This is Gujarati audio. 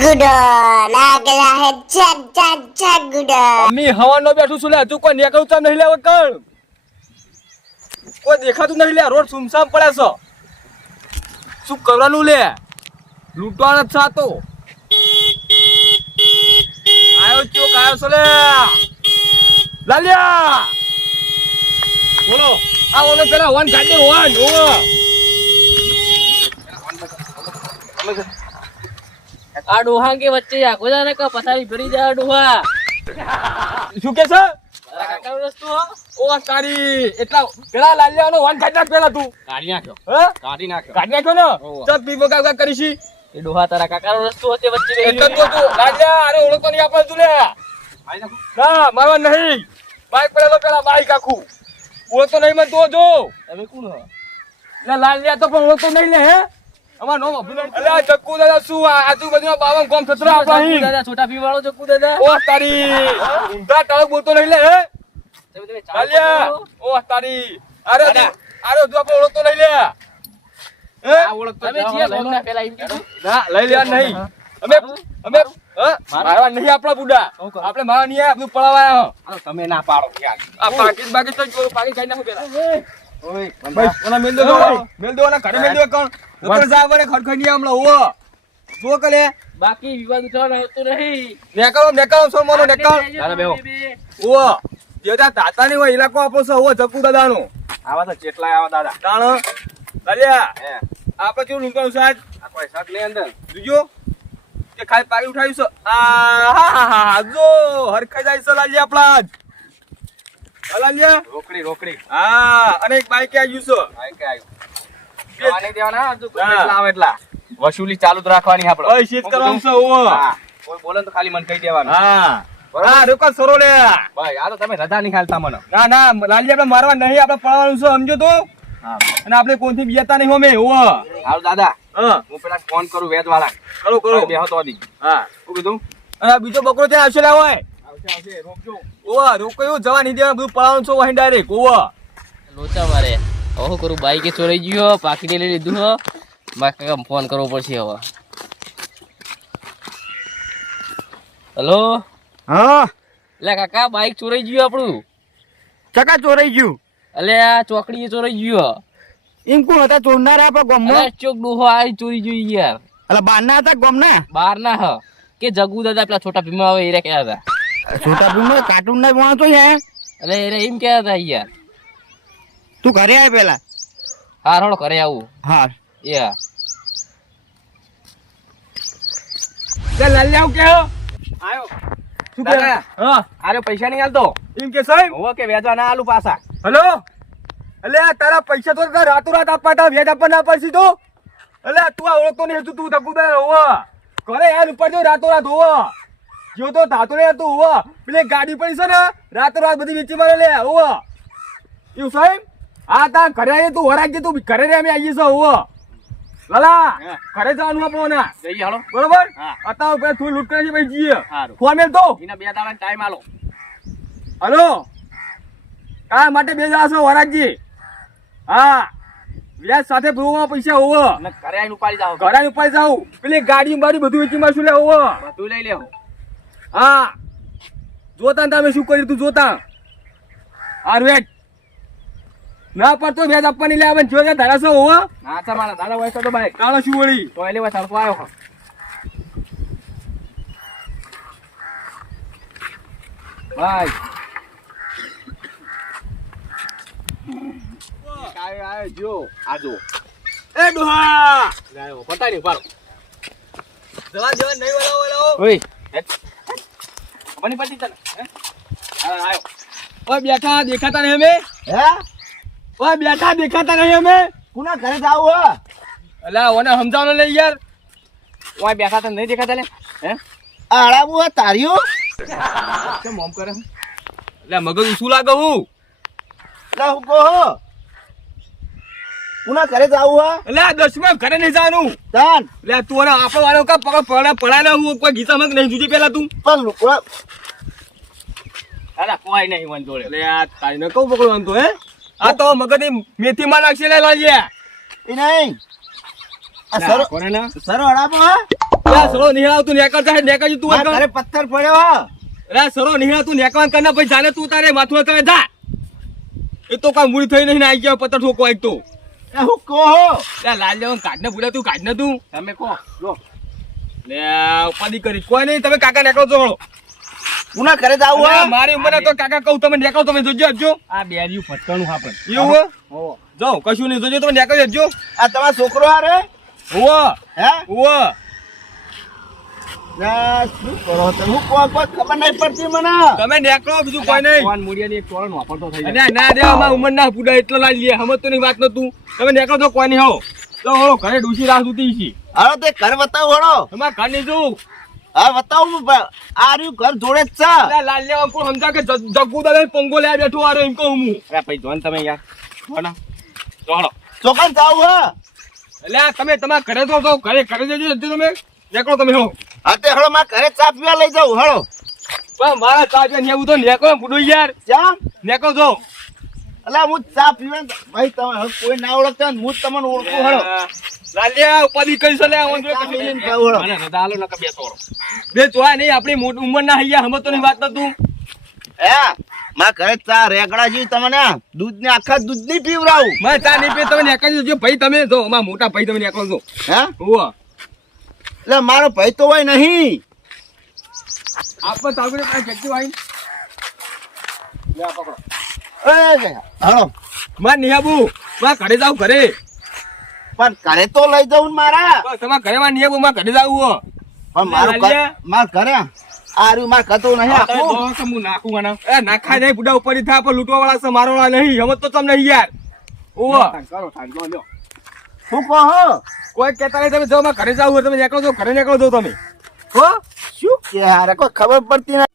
ગુડો લાગલા હે ચક ચક ચક ગુડો અમી હવાનો બેઠું છું લે હજુ કોઈ નીકળું તો નહીં લેવા કણ કોઈ દેખાતું નહીં લે રોડ સુમસામ પડે છે શું કરવાનું લે લૂંટવાનો જ સાતો આયો ચોક આયો છે લે લાલિયા બોલો આ ઓલો પેલા વન ગાડી વન ઓવો આ ડોહા કે વચ્ચે આખો જાને કે પથારી ફરી જાય ડોહા શું કે છે કાકાનો રસ્તો ઓ તારી એટલા પેલા લાલિયાનો વન ગાડી પેલા તું કાઢી નાખ્યો હે કાઢી નાખ્યો કાઢી નાખ્યો ને ચલ પીવો કાકા કરીશી એ ડોહા તારા કાકાનો રસ્તો હતો વચ્ચે એટલે તો તું લાલિયા અરે ઓળખતો નહીં આપણે તું લે ના મારવા નહીં બાઈક પડેલો પેલા બાઈક આખું ઓળખતો નહીં મને તો જો તમે કોણ હો લે લાલિયા તો પણ ઓળખતો નહીં લે હે અમાર નો અલે આ જક્કુ દાદા શું આજુબાજુના બાવન ગામ છતરા આપણા અહીં દાદા છોટા પી વાળો જક્કુ દાદા ઓ તારી ઊંધા ટાળક બોલતો નહીં લે હે તમે લાલિયા ઓ તારી અરે અરે તું આપણે ઓળખતો નહીં લે હે આ ઓળખતો તમે જે ગોમના પેલા એમ કીધું ના લઈ લેવા નહીં અમે મારવા નહીં આપણા બુડા આપણે મારવા નહીં આપણું પડાવાયા હો તમે ના પાડો યાર આ પાકીટ તો ચોરો પાકી ખાઈ નાખો પેલા ઓય ભાઈ ઓના મેલ દો ના ઘરે મેલ દો કોણ નકર જાવને ખડખડી નહીં હમણાં ઓવો જો કલે બાકી વિવાદ ઉઠાવવાનો હોતો નહીં નેકાળો સો મોનો નેકાળ દાદા બેહો ઓવો જેતા તાતાની હોય ઇલાકો આપો છો ઓવો જક્કુ દાદાનો આવા તો ચેટલા આવા દાદા તાણ લાલિયા હે આપણે કેવું લૂંટાણું સાહેબ આ કોઈ શક લે અંદર જોજો કે ખાઈ પાકી ઉઠાવ્યું છે આ જો હરખાઈ જાય છે લાલિયા આપણા જ લાલિયા રોકડી હા અને એક બાઈક આવ્યું છે આય કે આયો દેવાને દેવાના હજુ કેટલા આવે એટલા વસૂલી ચાલુ જ રાખવાની આપણે ઓય શીત કરવાનું છે ઓવો હા કોઈ બોલે તો ખાલી મને કહી દેવાનું હા હા રોકો સરો લે ભાઈ આ તો તમે રજા નહીં ખાલતા મને ના લાલિયા આપણે મારવા નહીં આપણે પડવાનું છે સમજો તો હા અને આપણે કોનથી બીતા નહીં હોમે ઓવો હાલ દાદા હા હું પેલા ફોન કરું વેદ વાળા કરો બેહો તો દી હા શું કીધું અને આ બીજો બકરો ત્યાં આવશે લે હોય આવશે રોકજો ઓવો રોકો એવું જવા નહીં દેવા બધું પડવાનું છે વાહી ડાયરેક્ટ ઓવો લોચા મારે હવે કરું બાઈકે ચોરાઈ ગયો પાકીટે લઈ લીધું હો મારે કાકા ફોન કરવો પડશે હવે હેલો હા એટલે કાકા બાઈક ચોરાઈ ગયું આપણું ચકા ચોરાઈ ગયું એટલે આ ચોકડીએ ચોરાઈ ગયું એમ કોણ હતા ચોરનારા આપણા ગામમાં અરે ચોક ડોહો આ ચોરી જોઈ યાર એટલે બારના હતા ગામના બહાર ના હ કે જગુ દાદા પેલા છોટા ભીમા આવે એ કહેતા હતા છોટા ભીમ કાર્ટૂન ના વાંચો છે એટલે એ એમ કહેતા હતા યાર તું ઘરે આય પેલા હાર હળો ઘરે આવું હા યા તે લાલિયા કે આયો શું કે હા અરે પૈસા નહીં હાલતો એમ કે સાહેબ હોવો કે વેચવા ના આલુ પાછા હેલો અલે આ તારા પૈસા તો રાતો રાત આપવા તા વેજ આપવા ના પડશે તો અલે તું આ ઓળખતો નહીં તું ધકુદાર હોવો ઘરે યાર ઉપર જો રાતો રાત હોવો જો તો થાતો ને તું હોવો પેલી ગાડી પડી છે ને રાતો રાત બધી વેચી મારે લે હોવો એવું સાહેબ હા તા ઘરે આવીએ તું વરાજ તું ઘરે રે અમે આવીએ છો હોવો લાલા ઘરે જવાનું આપણો ના જઈએ હાલો બરોબર હા. અત્યારે પેલા તું લૂંટ કરી ભાઈ જઈએ સારું. ફોન મેલ તો એના 2 દાડા ટાઈમ આલો હલો કા માટે બે જણા છો વરાજજી હા વ્યાજ સાથે ભૂવા પૈસા હોવો અને ઘરે આવીને ઉપાડી જાઓ ઘરે ઉપર જાવ પેલી ગાડી બાડી બધું વેચી મારશું લે હોવો બધું લઈ લેવો હા જોતા ને તમે શું કર્યું તું જોતા હાર વેચ ના પડતો વ્યાજ આપવાની લે આવે જો ધારા છો હોવો ના તમારા દાદા હોય તો બાઈક કાળો શું વળી તો એ લેવા તડકો આવ્યો ભાઈ કાય આયો જો આજો એ ડોહા લાયો પતાઈ ની પાડો જવા નહીં વળાવો ઓય બની પડી તને હે આયો ઓય બેઠા દેખાતા નહીં અમે હે ઓય બેઠા દેખાતા નહીં અમે પુના ઘરે જાવ હો અલા ઓને સમજાવનો લે યાર ઓય બેઠા તને નહીં દેખાતા લે હે આળાબુ તાર્યું કેમ મોમ કરે લે મગજ શું લાગે હું લા હું કહો પુના ઘરે જાવ હો લે 10 ઘરે નહીં જવાનું તાન લે તું અને આપણો વાળો કા પડાને હું કોઈ ગીતામાં નહીં જુજી પેલા તું પણ લોકો દાદા કોઈ નહીં વન જોડે લે આ તાઈને કહું પકડવાનું તો હે આ તો મગજની મેથીમાં નાખશે લે લાલિયા એ નહીં આ સરો કોને ના સરો હડાબો હા લે સરો નિહાળ તું નેકળ જાય નેકળ તું મારા ઘરે પથ્થર પડ્યો હા. લે સરો નિહાળ તું નેકળવાન કરના પછી જાને તું તારે માથું કરે જા એ તો કામ મૂડી થઈ નહીં આવી ગયો પત્તર ઠોકો એક તો લે હું કહો લે લાલ લેવન કાઢને ભૂલે તું કાઢને તું તમે કહો લો લે ઉપાધી કરી કોઈ નહીં તમે કાકા નેકળો છો હળો પુના ઘરે જાવું અરે હા. મારી ઉંમરે તો કાકા કહું તમે નેકળો તમે જોજો હજો આ બેર્યું ફટકાનું હાપણ એવું હો જાઓ કશું નહીં જોજો તમે નેકળો હજો આ તમારો છોકરો હારે હોવ હે હોવ લે શું કરો તમે હું કોઈ ખબર નહીં પડતી મને તમે નેકળો બીજું કોઈ નહીં ફોન મૂડિયાની એક ટોળણ વાપરતો થઈ અને ના દે અમાર ઉંમર ના પૂડા એટલો લાઈ લે હમત તો ની વાત નતું તમે નેકળો તો કોઈ નહીં હો તો હળો ઘરે ડૂસી રાહ સુતી છી હાલો તે ઘર બતાવો હળો તમાર ઘર નહીં જોઉં હા બતાવું આ રહ્યું ઘર જોડે જ છે લે લાલ લેવા પણ સમજા કે જગ્ગુ દાદા પંગો લે બેઠો આરો એમ કહું હું અરે ભાઈ જોન તમે યાર જોના ચાલો ચોકન જાવું હા એટલે તમે તમારા ઘરે તો ઘરે ઘરે જજો જજો તમે નેકળો તમે હો હા તે હળો મારા ઘરે ચા પીવા લઈ જાઉં હળો પણ મારા ચા પીને એવું તો નેકળો પૂડો યાર ચા નેકળો જો અલા હું ચા પીવા ભાઈ તમે હવે કોઈ ના ઓળખતા ને હું જ તમને ઓળખું હળો લાલ્યા ઉપાધિ કરી છે લે આવું જો ચા કશું પીને જાઉં હળો મને રજા આલો નકર બે તોડો બે ચોય નહીં આપણી મોટી ઉંમર ના હૈયા હમત તો ની વાત નતું હે મારા ઘરે ચા રેગડા જેવી તમને દૂધ ને આખા દૂધ ની પીવરાવું મારે ચા નહીં પી તમે નેકળી જજો ભાઈ તમે જો અમારા મોટા ભાઈ તમે નેકળો છો હે હોવા એટલે મારો ભાઈ તો હોય નહીં આપણ તાગડે કાંઈ જગ્યા આવી લે આ પકડો હળો માર નિહાબુ માર ઘરે જાવ ઘરે પણ ઘરે તો લઈ જાઉં ને મારા બસ તમારા ઘરે માં નિહાબુ માર ઘરે જાવ હો પણ મારું ઘર મારા ઘરે આ રહ્યું મારે કતું નહીં આખું હું નાખું આના એ નાખાય નહીં બુડા ઉપર થાય પણ લૂંટવા વાળા છે મારો વાળા નહીં હમત તો તમને યાર ઓહો કરો ઠાંડો લ્યો શું કહો કોઈ કહેતા નહીં તમે જો માર ઘરે જાવ તમે નીકળો છો ઘરે નીકળો છો તમે હો શું કે હારે કોઈ ખબર પડતી નહીં